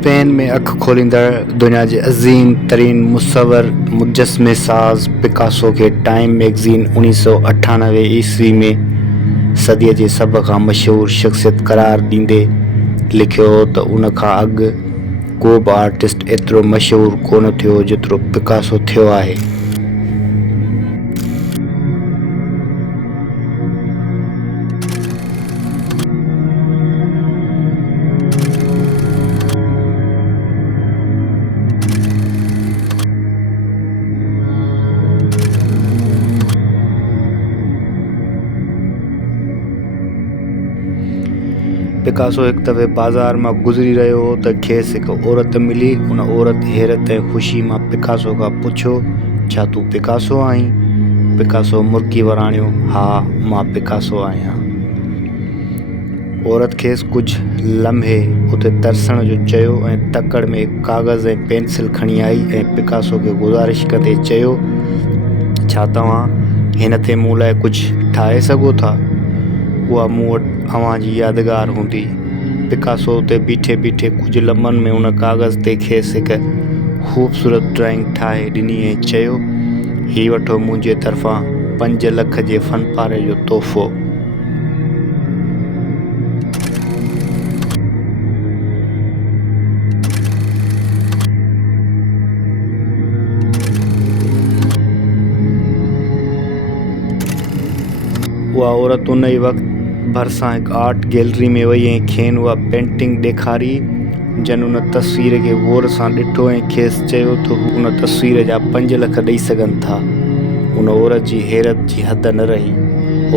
स्पेन में अख खोलींदड़ दुनिया के अज़ीम तरीन मुसवर मुजस्मे साज़ पिकासो के टाइम मैगज़ीन 1998 ईस्वी में सदीअ जे सभ खां मशहूर शख़्सियत करार ॾींदे लिखियो त उन खां अॻु को बि आर्टिस्ट एतिरो मशहूर कोन थियो जेतिरो पिकासो थियो आहे। पिकासो हिकु दफ़े बाज़ार मां गुज़री रहियो हो त खेसि हिकु औरत मिली। उन औरत हैरत ऐं ख़ुशी मां पिकासो खां पुछियो, छा तूं पिकासो आहीं? पिकासो मुर्की वराणियो, हा मां पिकासो आहियां। औरत खेसि कुझु लम्हे उते तरसण जो चयो ऐं तकड़ में काग़ज़ ऐं पेंसिल खणी आई ऐं पिकासो खे गुज़ारिश कंदे चयो, छा तव्हां हिन ते मूं लाइ कुझु ठाहे सघो था? उहा मूं वटि अव्हां जी यादगार हूंदी। पिकासो उते बीठे बीठे कुझु लम्हनि में उन काग़ज़ ते खेसि हिकु ख़ूबसूरत ड्राइंग ठाहे ॾिनी ऐं चयो, हीउ वठो मुंहिंजे तरफ़ां 5 लख जे फनपारे जो तोहफ़ो। उहा औरत उन ई वक़्तु भरिसां हिकु आर्ट गैलरी में वई ऐं खेनि उहा पेंटिंग ॾेखारी। जन उन तस्वीर खे गौर सां ॾिठो ऐं खेसि चयो त हू उन तस्वीर जा 5 लख ॾेई सघनि था। उन औरत जी हैरत जी हद न रही।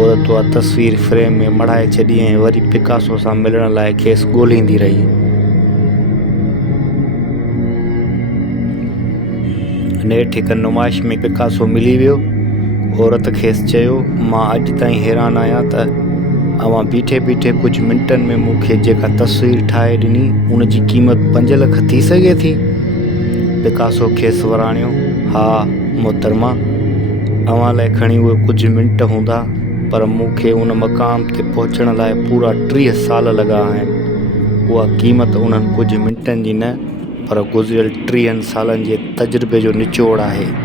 औरत उहा तस्वीर फ्रेम में मढ़ाए छॾी ऐं वरी पिकासो सां मिलण लाइ खेसि ॻोल्हींदी रही। नेठि हिकु नुमाइश में पिकासो मिली वियो। औरत खेसि चयो, मां अॼु ताईं हैरान आहियां त अव्हां बीठे बीठे कुझु मिंटनि में मूंखे जेका तस्वीर ठाहे ॾिनी उन जी क़ीमत 5 लख थी सघे थी? पिकासो खेसि वराणियो, हा मोहतरमा, अव्हां लाइ खणी उहे कुझु मिंट हूंदा, पर मूंखे उन मक़ाम ते पहुचण लाइ पूरा 30 साल लॻा आहिनि। उहा क़ीमत उन्हनि कुझु मिंटनि जी न, पर गुज़िरियल 30 सालनि जे तजुर्बे जो निचोड़ आहे।